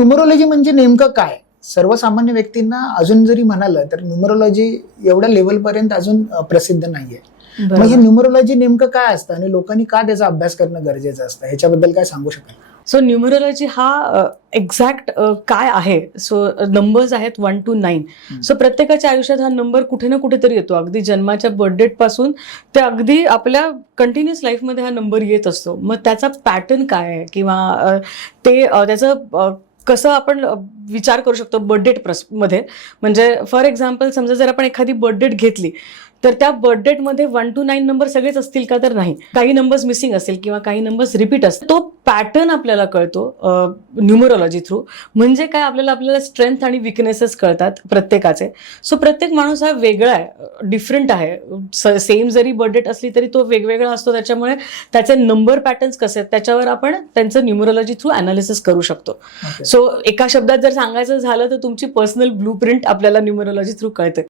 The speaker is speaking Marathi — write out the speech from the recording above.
न्यूमरोलॉजी म्हणजे नेमकं काय? सर्वसामान्य व्यक्तींना अजून जरी म्हणालं तर न्यूमरोलॉजी एवढ्या लेवलपर्यंत अजून प्रसिद्ध नाहीये. मग हे न्यूमरोलॉजी नेमकं काय असतं आणि लोकांनी का त्याचा अभ्यास करणं गरजेचं असतं, ह्याच्याबद्दल काय सांगू शकाल? सो न्यूमरोलॉजी हा एक्झॅक्ट काय आहे? सो नंबर्स आहेत 1 to 9. सो प्रत्येकाच्या आयुष्यात हा नंबर कुठे ना कुठेतरी येतो. अगदी जन्माच्या बर्थडेट पासून ते अगदी आपल्या कंटिन्युअस लाईफमध्ये हा नंबर येत असतो. मग त्याचा पॅटर्न काय आहे किंवा त्याचं कसं आपण विचार करू शकतो बर्थडेट मध्ये. म्हणजे फॉर एक्झाम्पल समजा जर आपण एखादी बर्थडेट घेतली तर त्या बर्थडेटमध्ये 1 to 9 नंबर सगळेच असतील का? तर नाही. काही नंबर्स मिसिंग असतील किंवा काही नंबर्स रिपीट असतील. तो पॅटर्न आपल्याला कळतो न्यूमरोलॉजी थ्रू. म्हणजे काय, आपल्याला स्ट्रेंथ आणि विकनेसेस कळतात प्रत्येकाचे. सो प्रत्येक माणूस हा वेगळा आहे, डिफरंट आहे. सेम जरी बर्थडेट असली तरी तो वेगवेगळा असतो. त्याच्यामुळे त्याचे नंबर पॅटर्न्स कसे आहेत त्याच्यावर आपण त्यांचं न्यूमरोलॉजी थ्रू अनालिसिस करू शकतो. सो एका शब्दात जर सांगायचं झालं तर तुमची पर्सनल ब्लूप्रिंट आपल्याला न्यूमरोलॉजी थ्रू कळते.